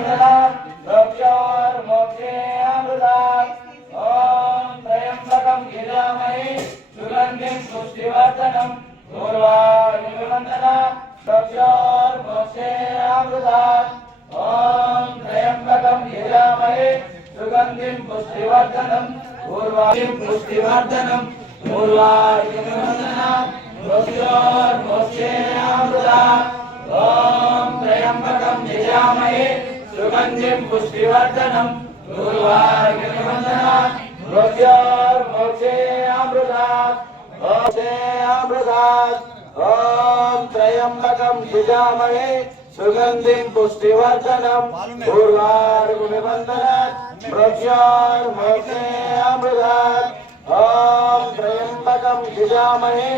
गुणवन्दनात् मोक्षोर्मोक्षे अमृतात् ॐ त्र्यम्बकं यजामहे सुगन्धिं पुष्टिवर्धनम् उर्वारुकमण्डनात् मोक्षोर्मोक्षे अमृतात् ॐ त्र्यम्बकं यजामहे सुगन्धिं पुष्टिवर्धनम् उर्वारुकं पुष्टिवर्धनम् उर्वारुकमण्डनात् मोक्षोर्मोक्षे अमृतात् ॐ त्र्यम्बकं यजामहे सुगन्धिं पुष्टिवर्धनम् उर्वारुकमण्डनात् मोक्षोर्मोक्षे अमृतात् मोक्षे अमृतात् ॐ त्र्यम्बकं यजामहे सुगन्धिं पुष्टिवर्धनम् उर्वारुकमण्डनात् मोक्षोर्मोक्षे अमृतात् ॐ त्र्यम्बकं यजामहे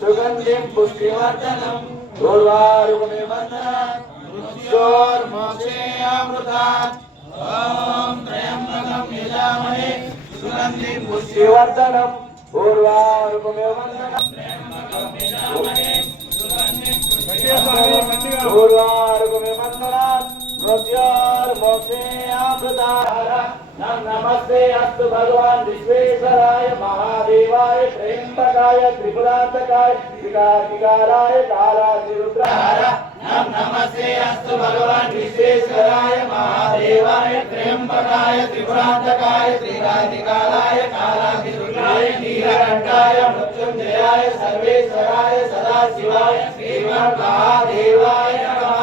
सुगन्धिं पुष्टिवर्धनम् उर्वारुकमण्डनात् मोक्षोर्मोक्षे अमृतात् ॐ त्र्यम्बकं यजामहे सुगन्धिं पुष्टिवर्धनम् उर्वारुकमण्डनात् मोक्षोर्मोक्षे अमृतात् नमस्ते अस्तु भगवान विश्वेश्वराय महादेवाय त्र्यंबकाय त्रिपुरांतकाय विकाराय कालातिरुद्राय नमस्ते अस्तु भगवान विश्वेश्वराय महादेवाय त्र्यंबकाय त्रिपुरांतकाय त्रिकालाय कालातिरुद्राय नीलकंठाय मृत्युंजयाय सर्वेश्वराय सदाशिवाय श्रीमन्महादेवाय नमः।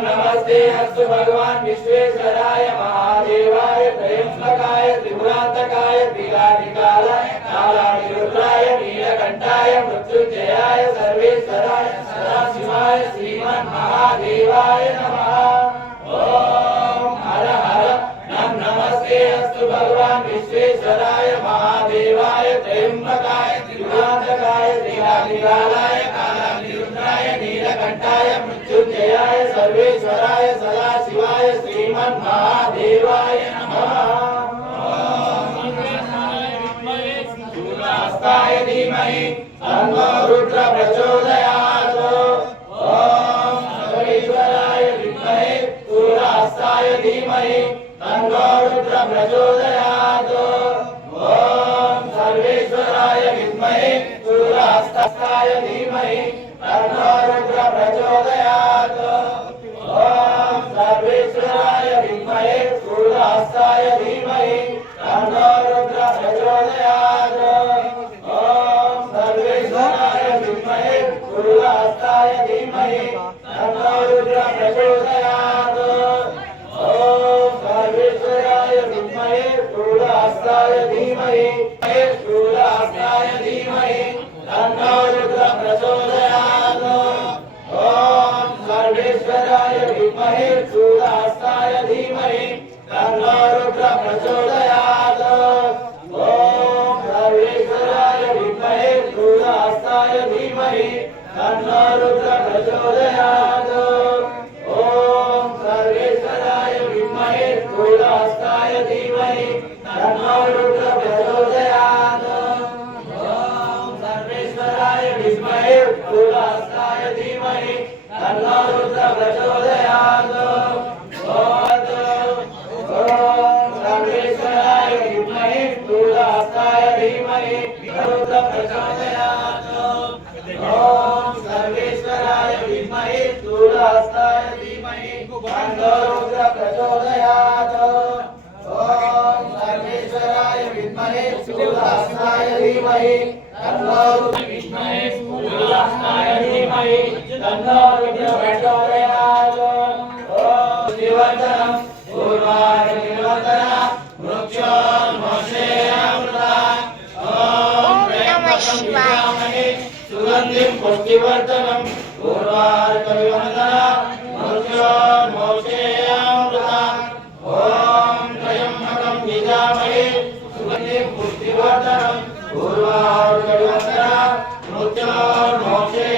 नमस्ते अस्तु भगवान विश्वेश्वराय महादेवाय त्र्यंबकाय त्रिपुरांतकाय त्रिकालाय कालातिरुद्राय नीलकंठाय मृत्युंजयाय सर्वेश्वराय सदाशिवाय श्रीमन्महादेवाय नमः। ओम हर हर नमस्ते अस्तु भगवान विश्वेश्वराय महादेवाय त्र्यंबकाय त्रिपुरांतकाय त्रिकालाय कालातिरुद्राय नीलकंठाय मृत्युंजयाय सर्वेश्वराय सदाशिवाय श्रीमन्महादेवाय नमः। शूलास्ताय धीमहि तन्नो रुद्र प्रचोदयात्। ओम सर्वेश्वराय विद्महे शूलास्ताय धीमहि तन्नो रुद्र प्रचोदयात्। ओम सर्वेश्वराय विद्महे शूलास्ताय धीमहि तन्नो रुद्र प्रचोदयात्। ओम सर्वेश्वराय विद्महे शूलास्ताय धीमहि तन्नो रुद्र प्रचोदयात्। ओम सर्वेश्वराय विद्महे शूलास्ताय धीमहि तन्नो रुद्र प्रचोदयात्। ओम सर्वेश्वराय विद्महे शूलास्ताय धीमहि शूलास्ताय धीमहि तन्नो रुद्र प्रचोदयात्। ओम सर्वेश्वराय विद्महे शूलास्ताय धीमहि तन्नो रुद्र प्रचोदयात्। ओम सर्वेश्वराय विद्महे शूलास्ताय धीमहि तन्नो रुद्र प्रचोदयात्। ओम सर्वेश्वराय विद्महे शूलास्ताय धीमहि तन्नो रुद्र प्रचोदयात्। ओम सर्वेश्वराय विद्महे शूलास्ताय धीमहि तन्नो रुद्र प्रचोदयात्। ओम सर्वेश्वराय विद्महे शूलास्ताय धीमहि रुद्र प्रचोदयात्। ओम सर्वेश्वराय विद्महे शूलास्ताय धीमहि तन्नो रुद्र प्रचोदयात्। ओम सर्वेश्वराय विद्महे शूलास्ताय धीमहि तन्नो रुद्र विद्महे शूलास्ताय धीमहि तन्नो रुद्र प्रचोदयात्। ओम शिवतरं पूर्वारुकमण्डनात् मोक्षोर्मोक्षे अमृतात्। ओम त्र्यम्बकं यजामहे सुगन्धिं पुष्टिवर्धनम् उर्वारुकमण्डनात् मोक्षोर्मोक्षे अमृतात्। ओम त्र्यम्बकं यजामहे सुगन्धिं पुष्टिवर्धनम् उर्वारुकमण्डनात् मोक्षोर्मोक्षे